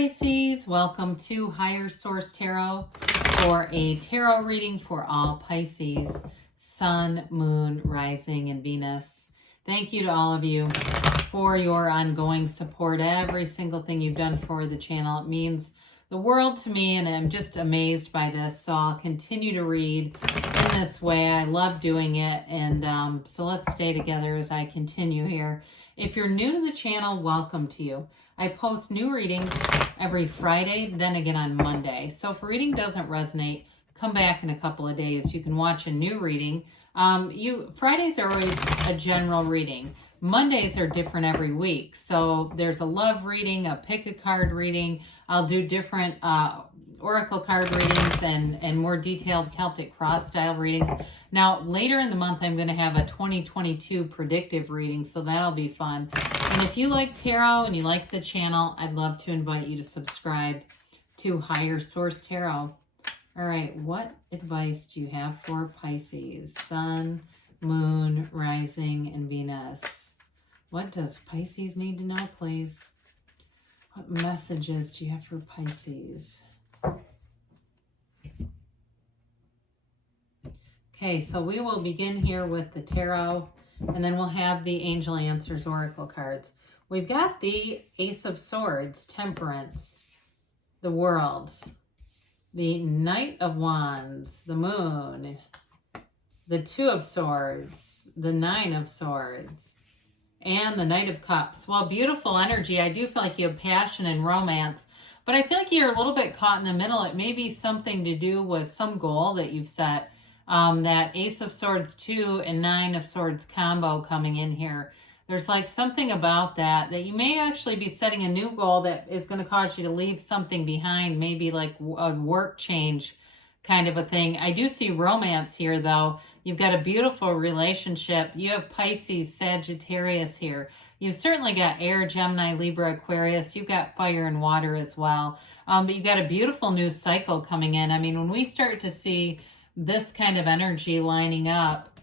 Pisces, welcome to Higher Source Tarot for a tarot reading for all Pisces, Sun, Moon, Rising, and Venus. Thank you to all of you for your ongoing support, every single thing you've done for the channel. It means the world to me, and I'm just amazed by this, so I'll continue to read in this way. I love doing it, and so let's stay together as I continue here. If you're new to the channel, welcome to you. I post new readings every Friday, then again on Monday. So if a reading doesn't resonate, come back in a couple of days. You can watch a new reading. Fridays are always a general reading. Mondays are different every week. So there's a love reading, a pick a card reading. I'll do different oracle card readings and more detailed Celtic cross style readings. Now, later in the month, I'm going to have a 2022 predictive reading, so that'll be fun. And if you like tarot and you like the channel, I'd love to invite you to subscribe to Higher Source Tarot. All right, what advice do you have for Pisces? Sun, Moon, Rising, and Venus. What does Pisces need to know, please? What messages do you have for Pisces? Okay, so we will begin here with the tarot, and then we'll have the Angel Answers Oracle cards. We've got the Ace of Swords, Temperance, the World, the Knight of Wands, the Moon, the Two of Swords, the Nine of Swords, and the Knight of Cups. Well, beautiful energy. I do feel like you have passion and romance, but I feel like you're a little bit caught in the middle. It may be something to do with some goal that you've set. That Ace of Swords 2 and Nine of Swords combo coming in here. There's like something about that you may actually be setting a new goal that is going to cause you to leave something behind, maybe like a work change kind of a thing. I do see romance here, though. You've got a beautiful relationship. You have Pisces, Sagittarius here. You've certainly got air, Gemini, Libra, Aquarius. You've got fire and water as well. But you've got a beautiful new cycle coming in. I mean, when we start to see this kind of energy lining up,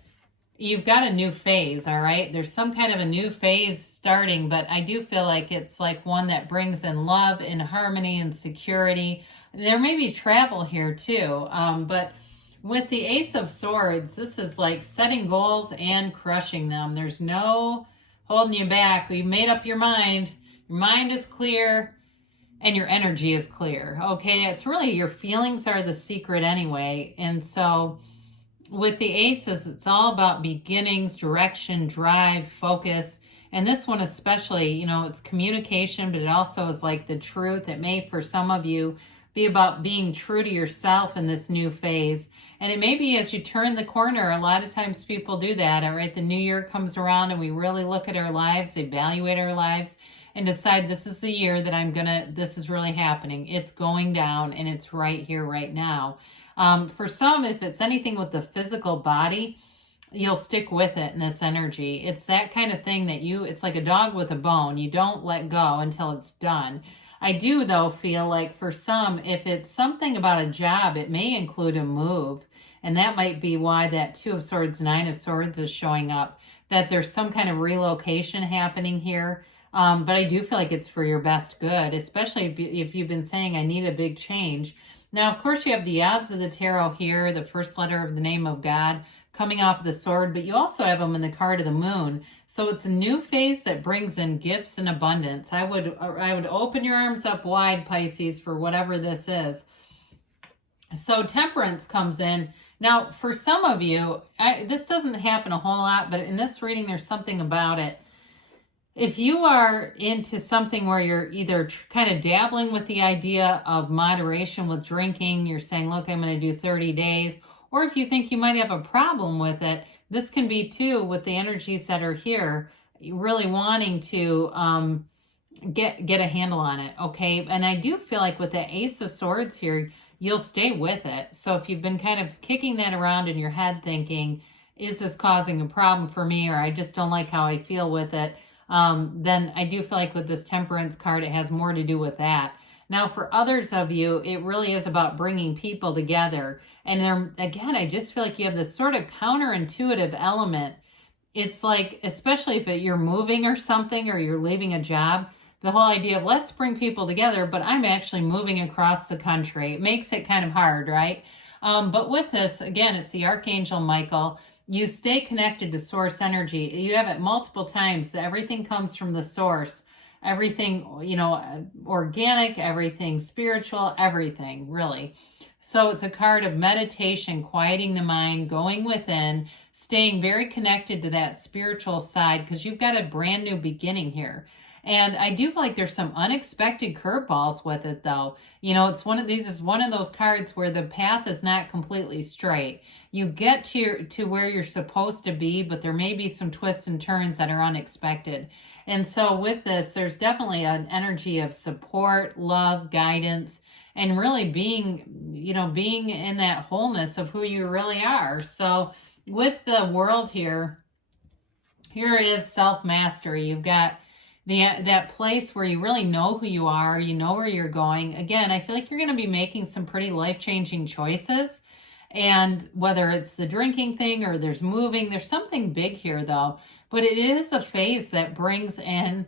you've got a new phase, all right? There's some kind of a new phase starting, but I do feel like it's like one that brings in love and harmony and security. There may be travel here too, but with the Ace of Swords, this is like setting goals and crushing them. There's no holding you back. You've made up your mind. Your mind is clear. And your energy is clear, okay? It's really your feelings are the secret anyway. And so with the aces, it's all about beginnings, direction, drive, focus. And this one especially, you know, it's communication, but it also is like the truth. It may, for some of you, be about being true to yourself in this new phase. And it may be as you turn the corner, a lot of times people do that, all right? The new year comes around and we really look at our lives, evaluate our lives, and decide this is the year that this is really happening. It's going down and it's right here, right now. For some, if it's anything with the physical body, you'll stick with it in this energy. It's that kind of thing that it's like a dog with a bone. You don't let go until it's done. I do, though, feel like for some, if it's something about a job, it may include a move. And that might be why that Two of Swords, Nine of Swords is showing up, that there's some kind of relocation happening here. But I do feel like it's for your best good, especially if you've been saying, I need a big change. Now, of course, you have the odds of the tarot here, the first letter of the name of God coming off the sword, but you also have them in the card of the moon. So it's a new phase that brings in gifts and abundance. I would open your arms up wide, Pisces, for whatever this is. So Temperance comes in. Now, for some of you, this doesn't happen a whole lot, but in this reading, there's something about it. If you are into something where you're either kind of dabbling with the idea of moderation with drinking, you're saying, look, I'm going to do 30 days, or if you think you might have a problem with it, this can be too with the energies that are here, really wanting to get a handle on it, okay? And I do feel like with the Ace of Swords here, you'll stay with it. So if you've been kind of kicking that around in your head thinking, is this causing a problem for me, or I just don't like how I feel with it, then I do feel like with this Temperance card, it has more to do with that. Now, for others of you, it really is about bringing people together. And again, I just feel like you have this sort of counterintuitive element. It's like, especially if you're moving or something, or you're leaving a job, the whole idea of let's bring people together, but I'm actually moving across the country. It makes it kind of hard, right? But with this, again, it's the Archangel Michael. You stay connected to source energy. You have it multiple times. Everything comes from the source. Everything, organic, everything spiritual, everything, really. So it's a card of meditation, quieting the mind, going within, staying very connected to that spiritual side, because you've got a brand new beginning here. And I do feel like there's some unexpected curveballs with it, though. It's one of these is one of those cards where the path is not completely straight. You get to where you're supposed to be, but there may be some twists and turns that are unexpected. And so with this, there's definitely an energy of support, love, guidance, and really being in that wholeness of who you really are. So with the world here is self-mastery. You've got that place where you really know who you are, you know where you're going. Again, I feel like you're going to be making some pretty life-changing choices. And whether it's the drinking thing or there's moving, there's something big here though. But it is a phase that brings in,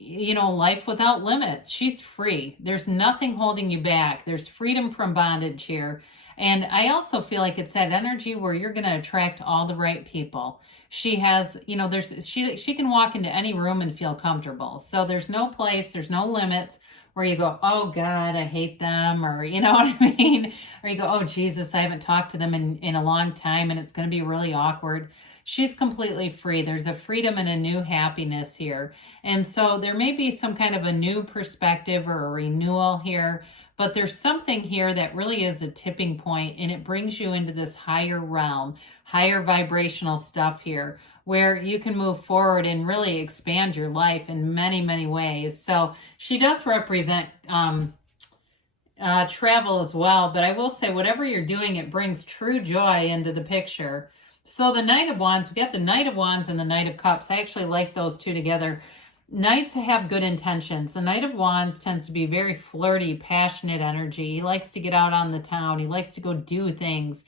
life without limits. She's free. There's nothing holding you back. There's freedom from bondage here. And I also feel like it's that energy where you're going to attract all the right people. She has, she can walk into any room and feel comfortable. So there's no place, there's no limits where you go, oh God, I hate them, or you know what I mean? Or you go, oh Jesus, I haven't talked to them in a long time and it's going to be really awkward. She's completely free. There's a freedom and a new happiness here. And so there may be some kind of a new perspective or a renewal here, but there's something here that really is a tipping point, and it brings you into this higher realm, higher vibrational stuff here, where you can move forward and really expand your life in many, many ways. So she does represent travel as well, but I will say whatever you're doing, it brings true joy into the picture. So the Knight of Wands, we got the Knight of Wands and the Knight of Cups. I actually like those two together. Knights have good intentions. The Knight of Wands tends to be very flirty, passionate energy. He likes to get out on the town. He likes to go do things.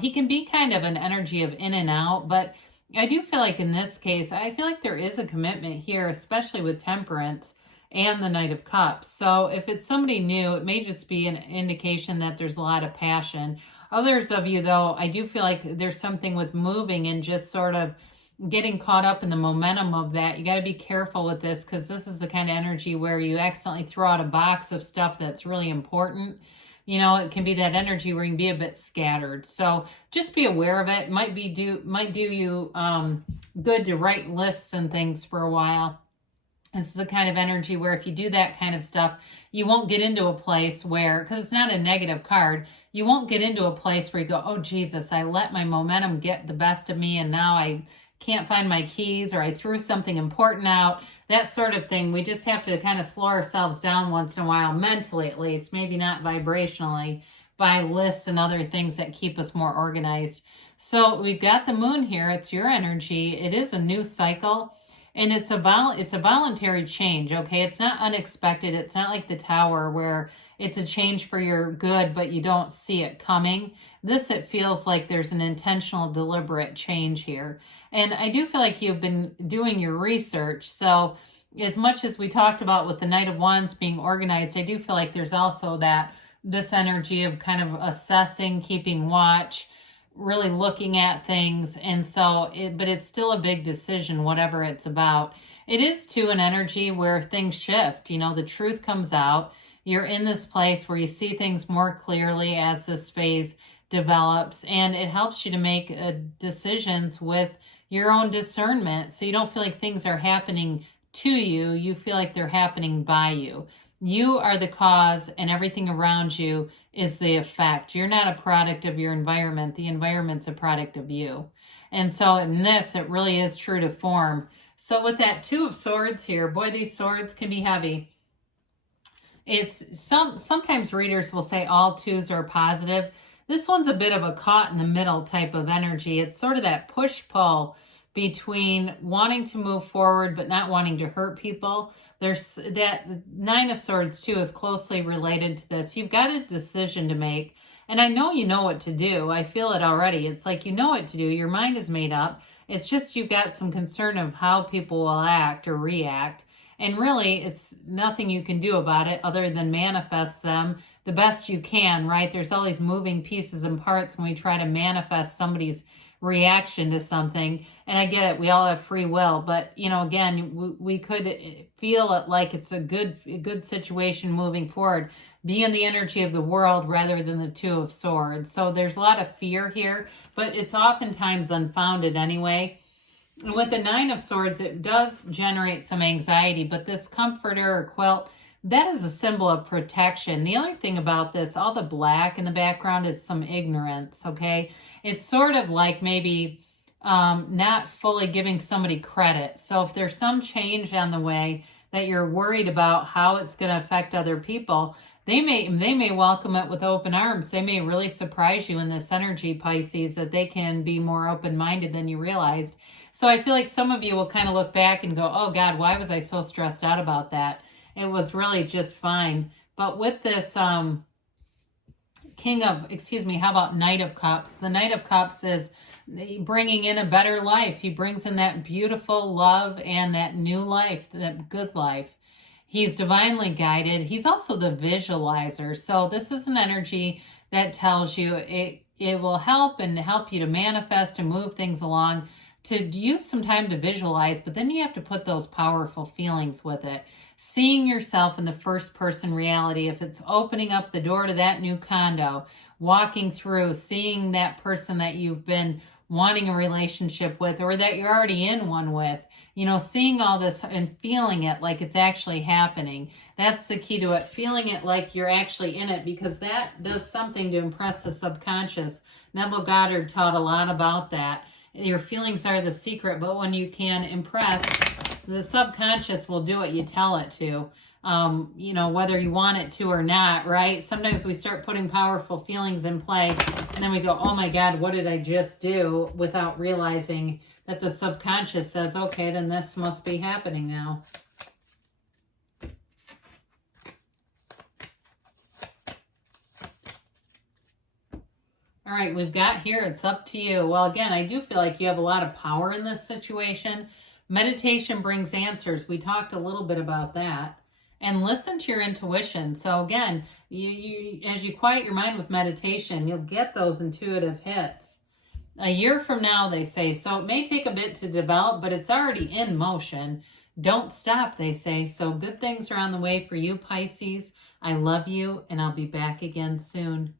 He can be kind of an energy of in and out, but I do feel like in this case, I feel like there is a commitment here, especially with Temperance and the Knight of Cups. So if it's somebody new, it may just be an indication that there's a lot of passion. Others of you, though, I do feel like there's something with moving and just sort of getting caught up in the momentum of that. You got to be careful with this, because this is the kind of energy where you accidentally throw out a box of stuff that's really important. It can be that energy where you can be a bit scattered. So just be aware of it. It might do you good to write lists and things for a while. This is the kind of energy where if you do that kind of stuff, you won't get into a place where, because it's not a negative card, you won't get into a place where you go, oh Jesus, I let my momentum get the best of me and now I can't find my keys, or I threw something important out, that sort of thing. We just have to kind of slow ourselves down once in a while, mentally at least, maybe not vibrationally, by lists and other things that keep us more organized. So we've got the moon here. It's your energy. It is a new cycle. And it's a voluntary change, okay? It's not unexpected. It's not like the Tower where it's a change for your good, but you don't see it coming. This, it feels like there's an intentional, deliberate change here. And I do feel like you've been doing your research. So as much as we talked about with the Knight of Wands being organized, I do feel like there's also this energy of kind of assessing, keeping watch, really looking at things. And so but it's still a big decision, whatever it's about. It is too an energy where things shift. The truth comes out. You're in this place where you see things more clearly as this phase develops, and it helps you to make decisions with your own discernment, so you don't feel like things are happening to you. You feel like they're happening by you. You are the cause, and everything around you is the effect. You're not a product of your environment. The environment's a product of you. And so in this, it really is true to form. So with that Two of Swords here, boy, these swords can be heavy. It's sometimes readers will say all twos are positive. This one's a bit of a caught in the middle type of energy. It's sort of that push-pull between wanting to move forward but not wanting to hurt people. There's that Nine of Swords too is closely related to this. You've got a decision to make, and I know you know what to do. I feel it already. It's like you know what to do. Your mind is made up. It's just you've got some concern of how people will act or react. And really, it's nothing you can do about it other than manifest them the best you can, right? There's all these moving pieces and parts when we try to manifest somebody's reaction to something. And I get it, we all have free will, but again, we could feel it like it's a good situation moving forward. Be in the energy of the world rather than the Two of Swords. So there's a lot of fear here, but it's oftentimes unfounded anyway. And with the Nine of Swords, it does generate some anxiety, but this comforter or quilt, that is a symbol of protection. The other thing about this, all the black in the background is some ignorance, okay? It's sort of like maybe not fully giving somebody credit. So if there's some change on the way that you're worried about how it's going to affect other people, they may welcome it with open arms. They may really surprise you in this energy, Pisces, that they can be more open-minded than you realized. So I feel like some of you will kind of look back and go, oh God, why was I so stressed out about that? It was really just fine. But with this how about Knight of Cups? The Knight of Cups is bringing in a better life. He brings in that beautiful love and that new life, that good life. He's divinely guided. He's also the visualizer. So this is an energy that tells you it will help you to manifest and move things along, to use some time to visualize, but then you have to put those powerful feelings with it. Seeing yourself in the first person reality, if it's opening up the door to that new condo, walking through, seeing that person that you've been wanting a relationship with or that you're already in one with, seeing all this and feeling it like it's actually happening. That's the key to it, feeling it like you're actually in it, because that does something to impress the subconscious. Neville Goddard taught a lot about that. Your feelings are the secret, but when you can impress, the subconscious will do what you tell it to, whether you want it to or not, right? Sometimes we start putting powerful feelings in play, and then we go, oh my God, what did I just do? Without realizing that the subconscious says, okay, then this must be happening now. All right, we've got here, it's up to you. Well, again, I do feel like you have a lot of power in this situation. Meditation brings answers. We talked a little bit about that. And listen to your intuition. So again, you as you quiet your mind with meditation, you'll get those intuitive hits. A year from now, they say, so it may take a bit to develop, but it's already in motion. Don't stop, they say. So good things are on the way for you, Pisces. I love you, and I'll be back again soon.